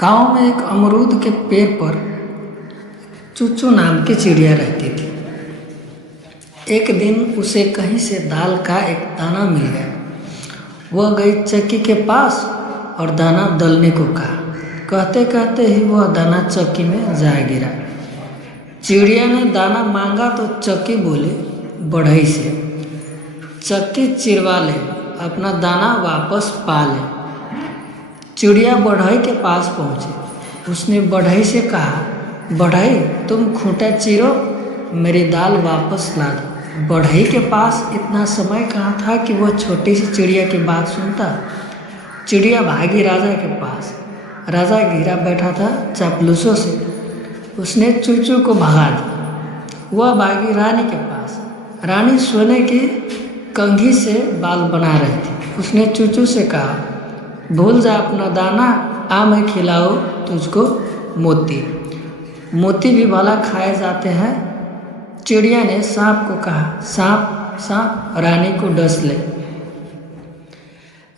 गांव में एक अमरूद के पेड़ पर चूचू नाम की चिड़िया रहती थी। एक दिन उसे कहीं से दाल का एक दाना मिल गया। वह गई चक्की के पास और दाना दलने को कहा। कहते कहते ही वह दाना चक्की में जा गिरा। चिड़िया ने दाना मांगा तो चक्की बोली बढ़ई से, चक्की चिरवा ले, अपना दाना वापस पा ले। चिड़िया बढ़ई के पास पहुँची। उसने बढ़ई से कहा, बढ़ई तुम खूंटा चीरो, मेरी दाल वापस ला दो। बढ़ई के पास इतना समय कहाँ था कि वह छोटी सी चिड़िया की बात सुनता। चिड़िया भागी राजा के पास। राजा घिरा बैठा था चापलूसों से। उसने चूचू को भगा दिया। वह भागी रानी के पास। रानी सोने की कंघी से बाल बना रही थी। उसने चूचू से कहा, भूल जा अपना दाना, आ मैं खिलाओ तुझको मोती। मोती भी भला खाए जाते हैं। चिड़िया ने सांप को कहा, सांप सांप रानी को डस ले।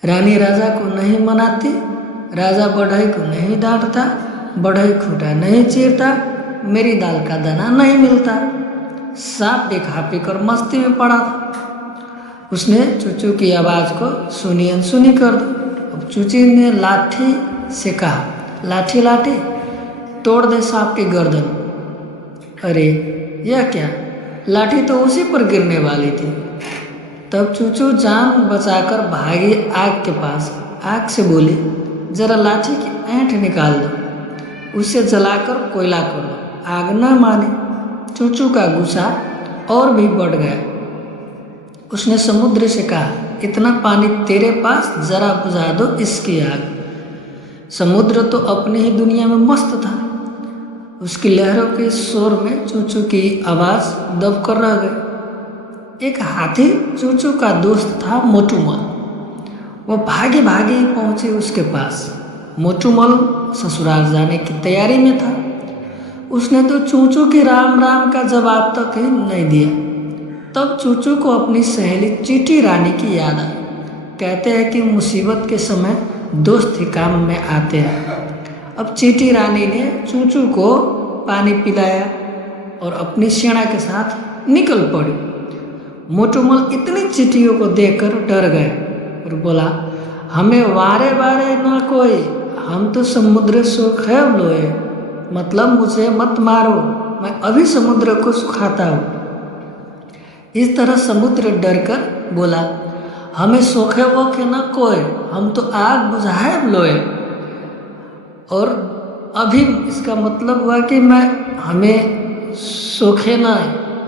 रानी राजा को नहीं मनाती। राजा बढ़ई को नहीं डांटता। बढ़ई खूंटा नहीं चीरता। मेरी दाल का दाना नहीं मिलता। सांप भी खा पी कर मस्ती में पड़ा था। उसने चूचू की आवाज़ को सुनी अनसुनी कर दी। अब चूची ने लाठी से कहा, लाठी लाठी तोड़ दे सांप की गर्दन। अरे यह क्या, लाठी तो उसी पर गिरने वाली थी। तब चूचू जान बचाकर भागी आग के पास। आग से बोली, जरा लाठी की ऐंठ निकाल दो, उसे जलाकर कोयला कर दो। आग न मानी। चूचू का गुस्सा और भी बढ़ गया। उसने समुद्र से कहा, इतना पानी तेरे पास, जरा बुझा दो इसकी आग। समुद्र तो अपनी ही दुनिया में मस्त था। उसकी लहरों के शोर में चूचू की आवाज़ दब कर रह गई। एक हाथी चूचू का दोस्त था मोटूमल। वह भागे भागे पहुँचे उसके पास। मोटूमल ससुराल जाने की तैयारी में था। उसने तो चूचू की राम राम का जवाब तक ही नहीं दिया। तब चूचू को अपनी सहेली चींटी रानी की याद आई। कहते हैं कि मुसीबत के समय दोस्त ही काम में आते हैं। अब चींटी रानी ने चूचू को पानी पिलाया और अपनी सेना के साथ निकल पड़ी। मोटूमल इतनी चींटियों को देखकर डर गए और बोला, हमें वारे वारे न कोई, हम तो समुद्र सुख है लोए, मतलब मुझे मत मारो, मैं अभी समुद्र को सुखाता हूँ। इस तरह समुद्र डरकर बोला, हमें सोखे वोखे न कोई, हम तो आग बुझाए लोए। और अभी इसका मतलब हुआ कि हमें सोखे न,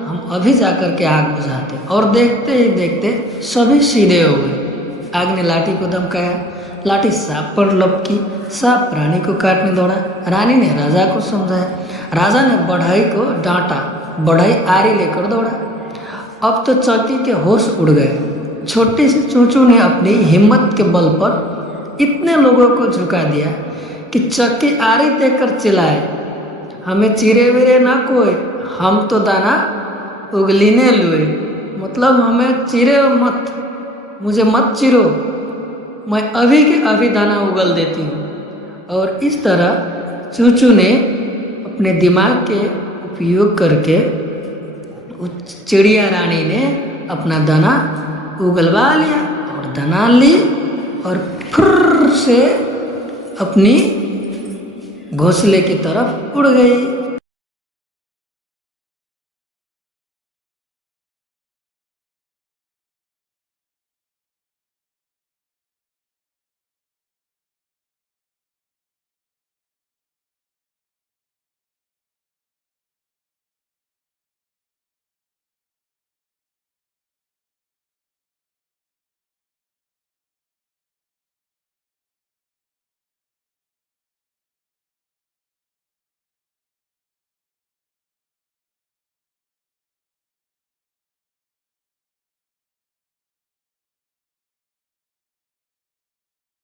हम अभी जाकर के आग बुझाते। और देखते ही देखते सभी सीधे हो गए। आग ने लाठी को धमकाया। लाठी सांप पर लपकी। सांप रानी को काटने दौड़ा। रानी ने राजा को समझाया। राजा ने बढ़ई को डांटा। बढ़ई आरी लेकर दौड़ा। अब तो चक्की के होश उड़ गए। छोटी सी चूचू ने अपनी हिम्मत के बल पर इतने लोगों को झुका दिया कि चक्की आरी देखकर चिल्लाए, हमें चिरे विरे ना कोई, हम तो दाना उगलीने लुए, मतलब हमें चिरे मत, मुझे मत चिरो, मैं अभी के अभी दाना उगल देती हूँ। और इस तरह चूचू ने अपने दिमाग के उपयोग करके चिड़िया रानी ने अपना दाना उगलवा लिया और दाना ली और फिर से अपनी घोंसले की तरफ उड़ गई।